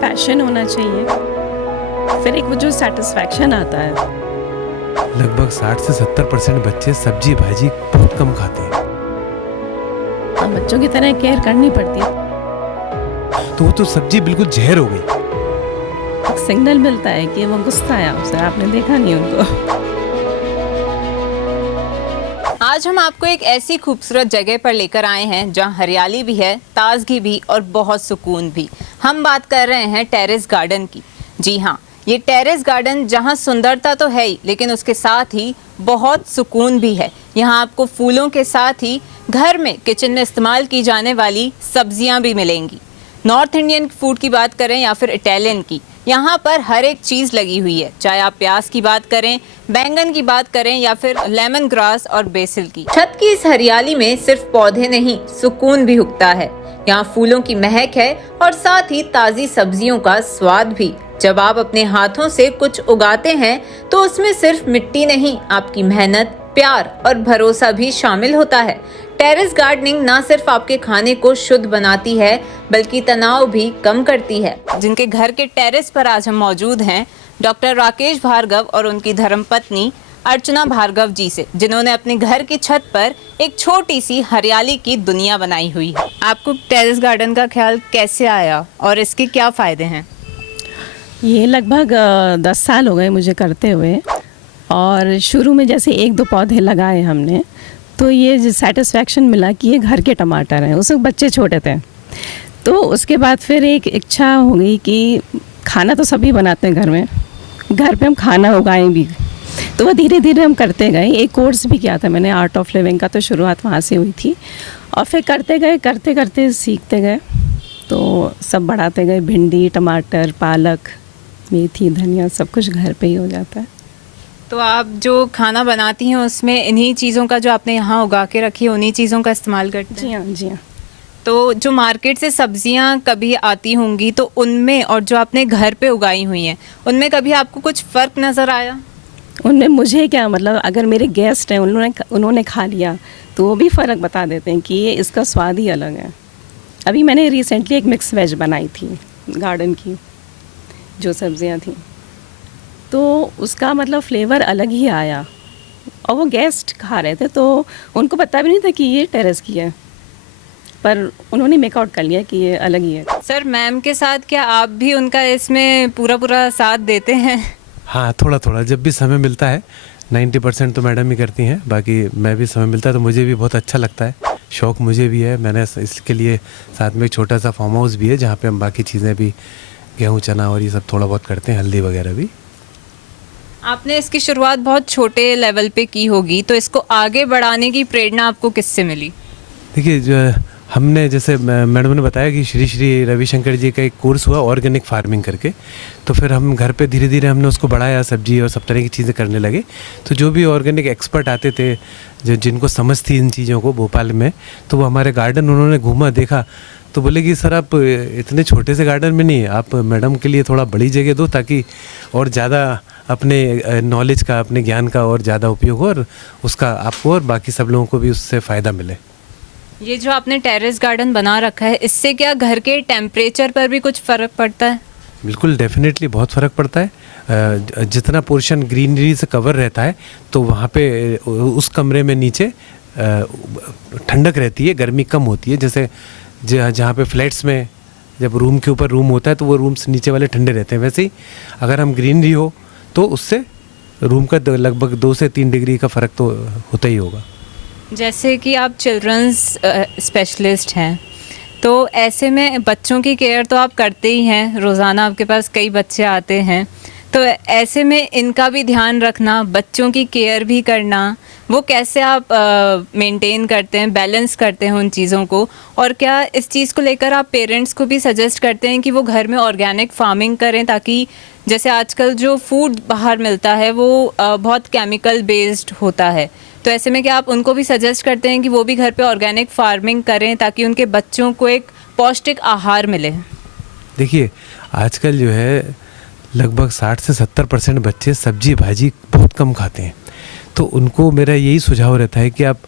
Passion होना चाहिए, फिर एक वो जो सेटिस्फैक्शन आता है। लगभग 60 से 70% बच्चे सब्जी भाजी बहुत कम खाते हैं। और बच्चों की तरह केयर करनी पड़ती है। तो वो तो सब्जी बिल्कुल जहर हो गई। एक सिग्नल मिलता है कि वो गुस्सा है आपसे, आपने देखा नहीं उनको। आज हम आपको एक ऐसी खूबसूरत जगह पर लेकर आए हैं जहां हरियाली भी है, ताजगी भी और बहुत सुकून भी। हम बात कर रहे हैं टेरेस गार्डन की। जी हाँ, ये टेरेस गार्डन जहां सुंदरता तो है ही, लेकिन उसके साथ ही बहुत सुकून भी है। यहाँ आपको फूलों के साथ ही घर में किचन में इस्तेमाल की जाने वाली सब्जियां भी मिलेंगी। नॉर्थ इंडियन फूड की बात करें या फिर इटालियन की, यहाँ पर हर एक चीज़ लगी हुई है। चाहे आप प्याज की बात करें, बैंगन की बात करें या फिर लेमन ग्रास और बेसिल की। छत की इस हरियाली में सिर्फ पौधे नहीं, सुकून भी उगता है। यहाँ फूलों की महक है और साथ ही ताज़ी सब्जियों का स्वाद भी। जब आप अपने हाथों से कुछ उगाते हैं तो उसमें सिर्फ मिट्टी नहीं, आपकी मेहनत, प्यार और भरोसा भी शामिल होता है। टेरेस गार्डनिंग ना सिर्फ आपके खाने को शुद्ध बनाती है, बल्कि तनाव भी कम करती है। जिनके घर के टेरेस पर आज हम मौजूद हैं, डॉक्टर राकेश भार्गव और उनकी धर्मपत्नी अर्चना भार्गव जी से, जिन्होंने अपने घर की छत पर एक छोटी सी हरियाली की दुनिया बनाई हुई है। आपको टेरेस गार्डन का ख्याल कैसे आया और इसके क्या फायदे हैं? ये लगभग 10 साल हो गए मुझे करते हुए। और शुरू में जैसे 1-2 पौधे लगाए हमने, तो ये सेटिस्फैक्शन मिला कि ये घर के टमाटर हैं। उस वक्त बच्चे छोटे थे, तो उसके बाद फिर एक इच्छा हो गई कि खाना तो सभी बनाते हैं घर में, घर पे हम खाना उगाएं भी। तो वो धीरे धीरे हम करते गए। एक कोर्स भी किया था मैंने आर्ट ऑफ लिविंग का, तो शुरुआत वहाँ से हुई थी। और फिर करते गए, करते करते सीखते गए, तो सब बढ़ाते गए। भिंडी, टमाटर, पालक, मेथी, धनिया, सब कुछ घर पे ही हो जाता है। तो आप जो खाना बनाती हैं उसमें इन्हीं चीज़ों का, जो आपने यहाँ उगा के रखी है, उन्हीं चीज़ों का इस्तेमाल करते हैं? जी हाँ, जी हाँ। तो जो मार्केट से सब्जियाँ कभी आती होंगी, तो उनमें और जो आपने घर पे उगाई हुई हैं, उनमें कभी आपको कुछ फ़र्क नज़र आया? उनमें मुझे क्या मतलब, अगर मेरे गेस्ट हैं उन्होंने खा लिया तो वो भी फ़र्क बता देते हैं कि ये इसका स्वाद ही अलग है। अभी मैंने रिसेंटली एक मिक्स वेज बनाई थी गार्डन की, जो सब्जियां थी, तो उसका मतलब फ्लेवर अलग ही आया। और वो गेस्ट खा रहे थे तो उनको पता भी नहीं था कि ये टेरेस की है, पर उन्होंने मेकआउट कर लिया कि ये अलग ही है। सर, मैम के साथ क्या आप भी उनका इसमें पूरा साथ देते हैं? हाँ, थोड़ा थोड़ा जब भी समय मिलता है। 90% तो मैडम ही करती हैं, बाकी मैं भी समय मिलता है तो मुझे भी बहुत अच्छा लगता है। शौक़ मुझे भी है। मैंने इसके लिए साथ में एक छोटा सा फार्म हाउस भी है, जहाँ पे हम बाकी चीज़ें भी, गेहूँ, चना और ये सब थोड़ा बहुत करते हैं, हल्दी वगैरह भी। आपने इसकी शुरुआत बहुत छोटे लेवल पे की होगी, तो इसको आगे बढ़ाने की प्रेरणा आपको किससे मिली? देखिए, जो हमने, जैसे मैडम ने बताया कि श्री श्री रविशंकर जी का एक कोर्स हुआ ऑर्गेनिक फार्मिंग करके, तो फिर हम घर पे धीरे धीरे हमने उसको बढ़ाया, सब्जी और सब तरह की चीज़ें करने लगे। तो जो भी ऑर्गेनिक एक्सपर्ट आते थे, जो जिनको समझ थी इन चीज़ों को भोपाल में, तो वो हमारे गार्डन उन्होंने घूमा, देखा, तो बोले कि सर आप इतने छोटे से गार्डन में नहीं, आप मैडम के लिए थोड़ा बड़ी जगह दो, ताकि और ज़्यादा अपने नॉलेज का, अपने ज्ञान का और ज़्यादा उपयोग हो, और उसका आपको और बाकी सब लोगों को भी उससे फ़ायदा मिले। ये जो आपने टेरेस गार्डन बना रखा है, इससे क्या घर के टेम्परेचर पर भी कुछ फ़र्क पड़ता है? बिल्कुल, डेफिनेटली बहुत फ़र्क पड़ता है। जितना पोर्शन ग्रीनरी से कवर रहता है, तो वहाँ पे उस कमरे में नीचे ठंडक रहती है, गर्मी कम होती है। जैसे जहाँ पे फ्लैट्स में जब रूम के ऊपर रूम होता है तो वो रूम्स नीचे वाले ठंडे रहते हैं, वैसे ही अगर हम ग्रीनरी हो तो उससे रूम का लगभग 2 से 3 डिग्री का फ़र्क तो होता ही होगा। जैसे कि आप चिल्ड्रंस स्पेशलिस्ट हैं, तो ऐसे में बच्चों की केयर तो आप करते ही हैं, रोज़ाना आपके पास कई बच्चे आते हैं, तो ऐसे में इनका भी ध्यान रखना, बच्चों की केयर भी करना, वो कैसे आप मेंटेन करते हैं, बैलेंस करते हैं उन चीज़ों को? और क्या इस चीज़ को लेकर आप पेरेंट्स को भी सजेस्ट करते हैं कि वो घर में ऑर्गेनिक फार्मिंग करें, ताकि जैसे आजकल जो फूड बाहर मिलता है वो बहुत केमिकल बेस्ड होता है, तो ऐसे में क्या आप उनको भी सजेस्ट करते हैं कि वो भी घर पे ऑर्गेनिक फार्मिंग करें, ताकि उनके बच्चों को एक पौष्टिक आहार मिले? देखिए, आजकल जो है लगभग 60 से 70% बच्चे सब्जी भाजी बहुत कम खाते हैं, तो उनको मेरा यही सुझाव रहता है कि आप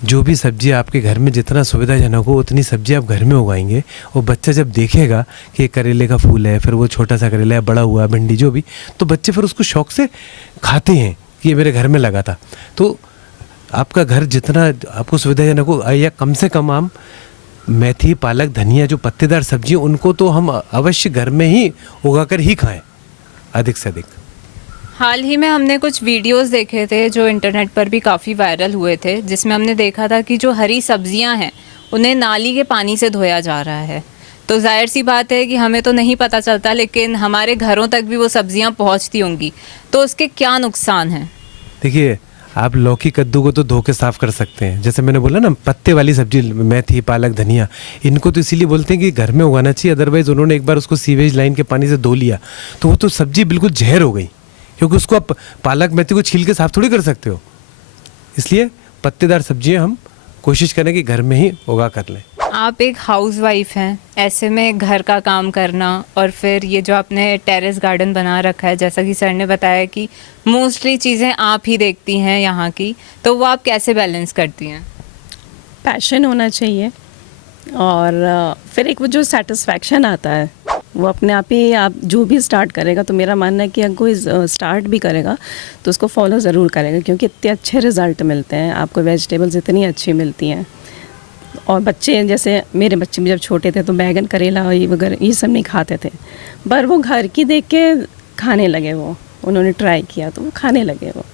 जो भी सब्जी आपके घर में जितना सुविधाजनक हो उतनी सब्जी आप घर में उगाएंगे, और बच्चा जब देखेगा कि ये करेले का फूल है, फिर वो छोटा सा करेला है, बड़ा हुआ भिंडी जो भी, तो बच्चे फिर उसको शौक से खाते हैं कि ये मेरे घर में लगा था। तो आपका घर जितना आपको सुविधाजनक हो, या कम से कम हम मेथी, पालक, धनिया, जो पत्तेदार सब्जी, उनको तो हम अवश्य घर में ही उगाकर ही खाएं अधिक से अधिक। हाल ही में हमने कुछ वीडियोस देखे थे जो इंटरनेट पर भी काफ़ी वायरल हुए थे, जिसमें हमने देखा था कि जो हरी सब्जियां हैं उन्हें नाली के पानी से धोया जा रहा है। तो जाहिर सी बात है कि हमें तो नहीं पता चलता, लेकिन हमारे घरों तक भी वो सब्जियां पहुंचती होंगी, तो उसके क्या नुकसान हैं? देखिए, आप लौकी, कद्दू को तो धो के साफ़ कर सकते हैं। जैसे मैंने बोला ना, पत्ते वाली सब्जी, मेथी, पालक, धनिया, इनको तो इसीलिए बोलते हैं कि घर में उगाना चाहिए। अदरवाइज़ उन्होंने एक बार उसको सीवेज लाइन के पानी से धो लिया तो वो तो सब्जी बिल्कुल जहर हो गई, क्योंकि उसको आप पालक, मेथी को छील के साफ थोड़ी कर सकते हो। इसलिए पत्तेदार सब्जियां हम कोशिश करें कि घर में ही उगा कर लें। आप एक हाउसवाइफ हैं, ऐसे में घर का काम करना और फिर ये जो आपने टेरेस गार्डन बना रखा है, जैसा कि सर ने बताया कि मोस्टली चीज़ें आप ही देखती हैं यहाँ की, तो वो आप कैसे बैलेंस करती हैं? पैशन होना चाहिए, और फिर एक वो जो सेटिस्फैक्शन आता है वो अपने आप ही, आप जो भी स्टार्ट करेगा, तो मेरा मानना है कि अगर कोई स्टार्ट भी करेगा तो उसको फॉलो ज़रूर करेगा, क्योंकि इतने अच्छे रिज़ल्ट मिलते हैं आपको, वेजिटेबल्स इतनी अच्छी मिलती हैं। और बच्चे, जैसे मेरे बच्चे भी जब छोटे थे तो बैगन, करेला ये वगैरह ये सब नहीं खाते थे, पर वो घर की देख के खाने लगे, वो उन्होंने ट्राई किया तो वो खाने लगे वो।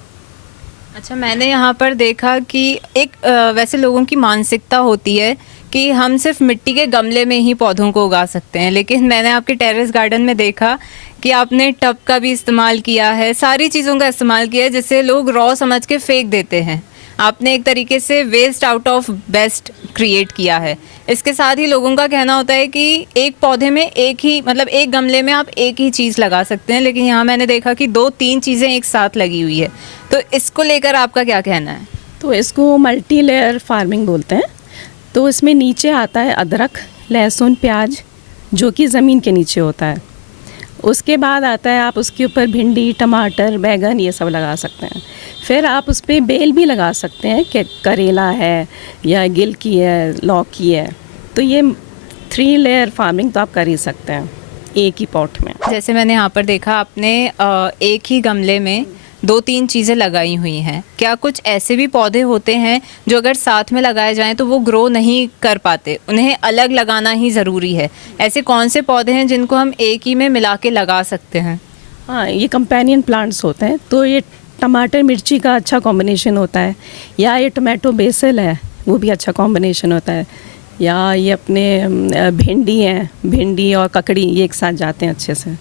अच्छा, मैंने यहाँ पर देखा कि एक वैसे लोगों की मानसिकता होती है कि हम सिर्फ मिट्टी के गमले में ही पौधों को उगा सकते हैं, लेकिन मैंने आपके टेरेस गार्डन में देखा कि आपने टब का भी इस्तेमाल किया है, सारी चीज़ों का इस्तेमाल किया है, जिसे लोग रॉ समझ के फेंक देते हैं। आपने एक तरीके से waste out of best create किया है। इसके साथ ही लोगों का कहना होता है कि एक पौधे में एक ही, मतलब एक गमले में आप एक ही चीज़ लगा सकते हैं, लेकिन यहाँ मैंने देखा कि 2-3 चीज़ें एक साथ लगी हुई है। तो इसको लेकर आपका क्या कहना है? तो इसको मल्टी लेयर फार्मिंग बोलते हैं। तो इसमें नीचे आता है अदरक, लहसुन, प्याज, जो कि ज़मीन के नीचे होता है। उसके बाद आता है आप उसके ऊपर भिंडी, टमाटर, बैगन ये सब लगा सकते हैं। फिर आप उस पर बेल भी लगा सकते हैं कि करेला है या गिलकी है, लौकी है। तो ये 3 लेयर फार्मिंग तो आप कर ही सकते हैं एक ही पॉट में। जैसे मैंने यहाँ पर देखा, आपने एक ही गमले में 2-3 चीज़ें लगाई हुई हैं। क्या कुछ ऐसे भी पौधे होते हैं जो अगर साथ में लगाए जाएं तो वो ग्रो नहीं कर पाते, उन्हें अलग लगाना ही ज़रूरी है? ऐसे कौन से पौधे हैं जिनको हम एक ही में मिला के लगा सकते हैं? हाँ, ये कंपेनियन प्लांट्स होते हैं। तो ये टमाटर मिर्ची का अच्छा कॉम्बिनेशन होता है, या ये टोमेटो बेसल है वो भी अच्छा कॉम्बिनेशन होता है, या ये अपने भिंडी है, भिंडी और ककड़ी ये एक साथ जाते हैं अच्छे से।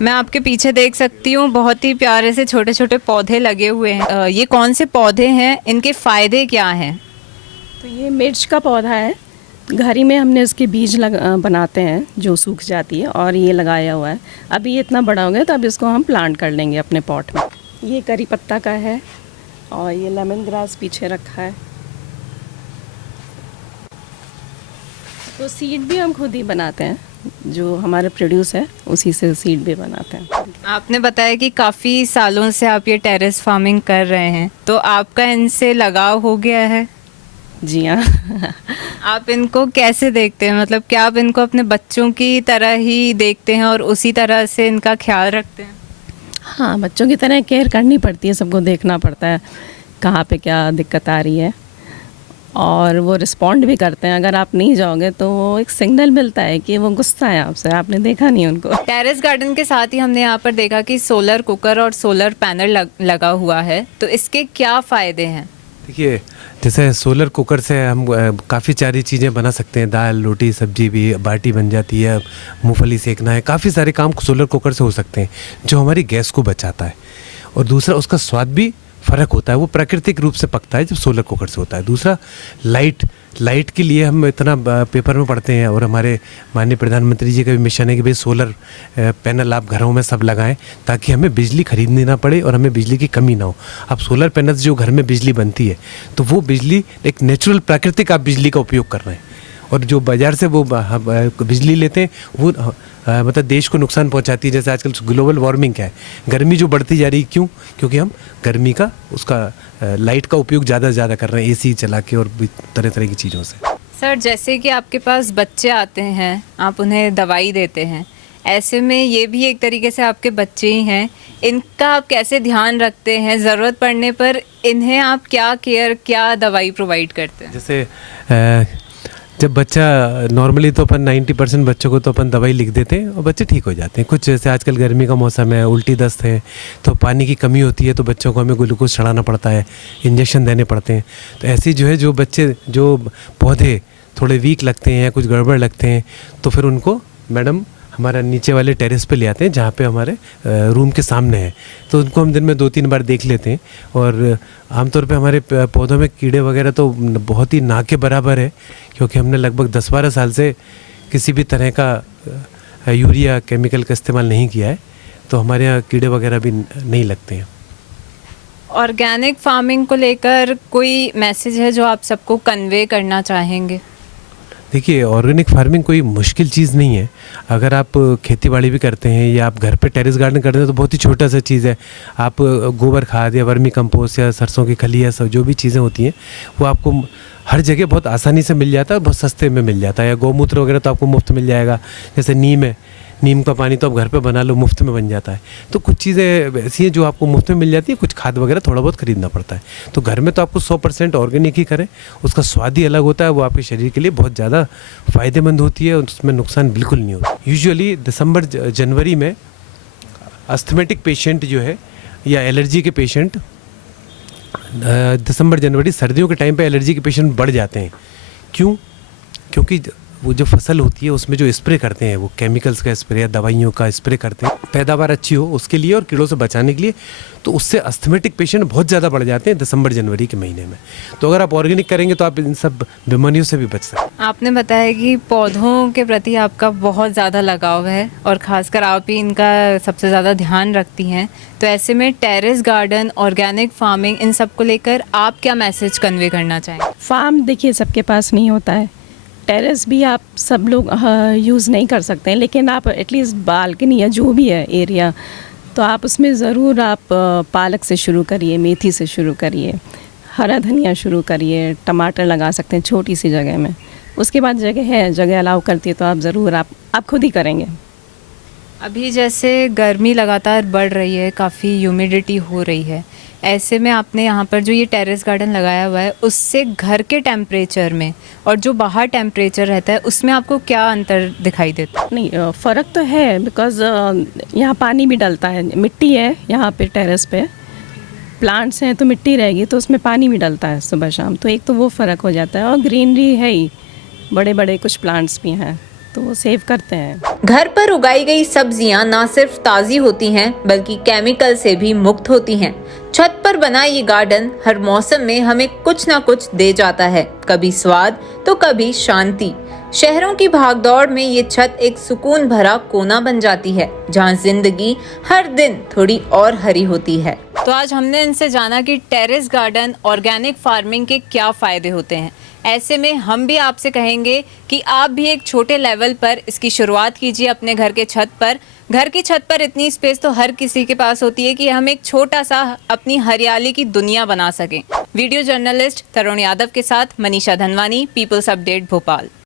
मैं आपके पीछे देख सकती हूँ, बहुत ही प्यारे से छोटे छोटे पौधे लगे हुए हैं। ये कौन से पौधे हैं, इनके फ़ायदे क्या हैं? तो ये मिर्च का पौधा है, घर ही में हमने उसके बीज बनाते हैं जो सूख जाती है, और ये लगाया हुआ है। अभी ये इतना बड़ा हो गया तो अब इसको हम प्लांट कर लेंगे अपने पॉट में। ये करी पत्ता का है, और ये लेमन ग्रास पीछे रखा है। तो सीड भी हम खुद ही बनाते हैं, जो हमारे प्रोड्यूस है उसी से सीड भी बनाते हैं। आपने बताया कि काफ़ी सालों से आप ये टेरेस फार्मिंग कर रहे हैं, तो आपका इनसे लगाव हो गया है? जी हाँ। आप इनको कैसे देखते हैं? मतलब क्या आप इनको अपने बच्चों की तरह ही देखते हैं और उसी तरह से इनका ख्याल रखते हैं? हाँ, बच्चों की तरह केयर करनी पड़ती है, सबको देखना पड़ता है कहाँ पे क्या दिक्कत आ रही है, और वो रिस्पॉन्ड भी करते हैं। अगर आप नहीं जाओगे तो वो एक सिग्नल मिलता है कि वो गुस्सा है आपसे, आपने देखा नहीं उनको। टेरेस गार्डन के साथ ही हमने यहाँ पर देखा कि सोलर कुकर और सोलर पैनल लगा हुआ है, तो इसके क्या फ़ायदे हैं? देखिए, जैसे सोलर कुकर से हम काफ़ी सारी चीज़ें बना सकते हैं, दाल, रोटी, सब्जी भी, बाटी बन जाती है, मूंगफली सेकना है, काफ़ी सारे काम सोलर कुकर से हो सकते हैं, जो हमारी गैस को बचाता है। और दूसरा, उसका स्वाद भी फ़र्क होता है, वो प्राकृतिक रूप से पकता है जब सोलर कुकर से होता है। दूसरा, लाइट के लिए हम इतना पेपर में पढ़ते हैं, और हमारे माननीय प्रधानमंत्री जी का भी मिशन है कि भाई सोलर पैनल आप घरों में सब लगाएं, ताकि हमें बिजली खरीदनी ना पड़े और हमें बिजली की कमी ना हो। अब सोलर पैनल से जो घर में बिजली बनती है, तो वो बिजली एक नेचुरल, प्राकृतिक आप बिजली का उपयोग कर रहे हैं, और जो बाज़ार से वो बिजली लेते हैं वो मतलब देश को नुकसान पहुंचाती है। जैसे आजकल ग्लोबल वार्मिंग है, गर्मी जो बढ़ती जा रही है, क्यों? क्योंकि हम गर्मी का उसका लाइट का उपयोग ज़्यादा से ज़्यादा कर रहे हैं, एसी चला के और तरह तरह की चीज़ों से। सर, जैसे कि आपके पास बच्चे आते हैं, आप उन्हें दवाई देते हैं, ऐसे में ये भी एक तरीके से आपके बच्चे ही हैं, इनका आप कैसे ध्यान रखते हैं? ज़रूरत पड़ने पर इन्हें आप क्या केयर, क्या दवाई प्रोवाइड करते हैं? जैसे जब बच्चा नॉर्मली तो अपन 90% बच्चों को तो अपन दवाई लिख देते हैं और बच्चे ठीक हो जाते हैं। कुछ जैसे आजकल गर्मी का मौसम है, उल्टी दस्त है, तो पानी की कमी होती है, तो बच्चों को हमें ग्लूकोज चढ़ाना पड़ता है, इंजेक्शन देने पड़ते हैं। तो ऐसी जो है जो बच्चे जो पौधे थोड़े वीक लगते हैं या कुछ गड़बड़ लगते हैं, तो फिर उनको मैडम हमारा नीचे वाले टेरेस पे ले आते हैं, जहाँ पे हमारे रूम के सामने है। तो उनको हम दिन में 2-3 बार देख लेते हैं। और आमतौर पे हमारे पौधों में कीड़े वगैरह तो बहुत ही ना के बराबर है, क्योंकि हमने लगभग 10-12 साल से किसी भी तरह का यूरिया केमिकल का इस्तेमाल नहीं किया है, तो हमारे यहाँ कीड़े वगैरह भी नहीं लगते हैं। ऑर्गेनिक फार्मिंग को लेकर कोई मैसेज है जो आप सबको कन्वे करना चाहेंगे? देखिए, ऑर्गेनिक फार्मिंग कोई मुश्किल चीज़ नहीं है। अगर आप खेती बाड़ी भी करते हैं या आप घर पे टेरेस गार्डन करते हैं तो बहुत ही छोटा सा चीज़ है। आप गोबर खाद या वर्मी कंपोस्ट या सरसों की खली या सब जो भी चीज़ें होती हैं वो आपको हर जगह बहुत आसानी से मिल जाता है, बहुत सस्ते में मिल जाता है। या गौमूत्र वगैरह तो आपको मुफ्त मिल जाएगा। जैसे नीम है, नीम का पानी तो आप घर पे बना लो, मुफ्त में बन जाता है। तो कुछ चीज़ें ऐसी हैं जो आपको मुफ्त में मिल जाती है, कुछ खाद वगैरह थोड़ा बहुत खरीदना पड़ता है। तो घर में तो आपको 100% ऑर्गेनिक ही करें, उसका स्वाद ही अलग होता है, वो आपके शरीर के लिए बहुत ज़्यादा फ़ायदेमंद होती है, उसमें नुकसान बिल्कुल नहीं होता। यूजुअली दिसंबर जनवरी में अस्थमेटिक पेशेंट जो है या एलर्जी के पेशेंट, दिसंबर जनवरी सर्दियों के टाइम पे एलर्जी के पेशेंट बढ़ जाते हैं। क्यों? क्योंकि वो जो फसल होती है उसमें जो स्प्रे करते हैं, वो केमिकल्स का स्प्रे या दवाइयों का स्प्रे करते हैं, पैदावार अच्छी हो उसके लिए और कीड़ों से बचाने के लिए। तो उससे अस्थमेटिक पेशेंट बहुत ज़्यादा बढ़ जाते हैं दिसंबर जनवरी के महीने में। तो अगर आप ऑर्गेनिक करेंगे तो आप इन सब बीमारियों से भी बच सकते हैं। आपने बताया कि पौधों के प्रति आपका बहुत ज़्यादा लगाव है और ख़ासकर आप ही इनका सबसे ज़्यादा ध्यान रखती हैं। तो ऐसे में टेरेस गार्डन, ऑर्गेनिक फार्मिंग, इन सब को लेकर आप क्या मैसेज कन्वे करना चाहेंगे? फार्म देखिए सबके पास नहीं होता है, टेरेस भी आप सब लोग यूज़ नहीं कर सकते हैं, लेकिन आप एटलीस्ट बालकनी या जो भी है एरिया, तो आप उसमें ज़रूर आप पालक से शुरू करिए, मेथी से शुरू करिए, हरा धनिया शुरू करिए, टमाटर लगा सकते हैं छोटी सी जगह में। उसके बाद जगह अलाउ करती है तो आप ज़रूर आप खुद ही करेंगे। अभी जैसे गर्मी लगातार बढ़ रही है, काफ़ी ह्यूमिडिटी हो रही है, ऐसे में आपने यहाँ पर जो ये टेरेस गार्डन लगाया हुआ है उससे घर के टेम्परेचर में और जो बाहर टेम्परेचर रहता है उसमें आपको क्या अंतर दिखाई देता है? नहीं, फ़र्क तो है, बिकॉज़ यहाँ पानी भी डलता है, मिट्टी है यहाँ पे, टेरेस पे प्लांट्स हैं तो मिट्टी रहेगी, तो उसमें पानी भी डलता है सुबह शाम, तो एक तो वो फ़र्क हो जाता है। और ग्रीनरी है ही, बड़े बड़े कुछ प्लांट्स भी हैं तो वो सेव करते हैं। घर पर उगाई गई सब्जियां ना सिर्फ ताज़ी होती हैं बल्कि केमिकल से भी मुक्त होती हैं। छत पर बना ये गार्डन हर मौसम में हमें कुछ ना कुछ दे जाता है, कभी स्वाद तो कभी शांति। शहरों की भागदौड़ में ये छत एक सुकून भरा कोना बन जाती है जहाँ जिंदगी हर दिन थोड़ी और हरी होती है। तो आज हमने इनसे जाना कि टेरेस गार्डन, ऑर्गेनिक फार्मिंग के क्या फायदे होते हैं। ऐसे में हम भी आपसे कहेंगे कि आप भी एक छोटे लेवल पर इसकी शुरुआत कीजिए अपने घर के छत पर। घर की छत पर इतनी स्पेस तो हर किसी के पास होती है कि हम एक छोटा सा अपनी हरियाली की दुनिया बना सकें। वीडियो जर्नलिस्ट तरुण यादव के साथ मनीषा धनवानी, पीपल्स अपडेट भोपाल।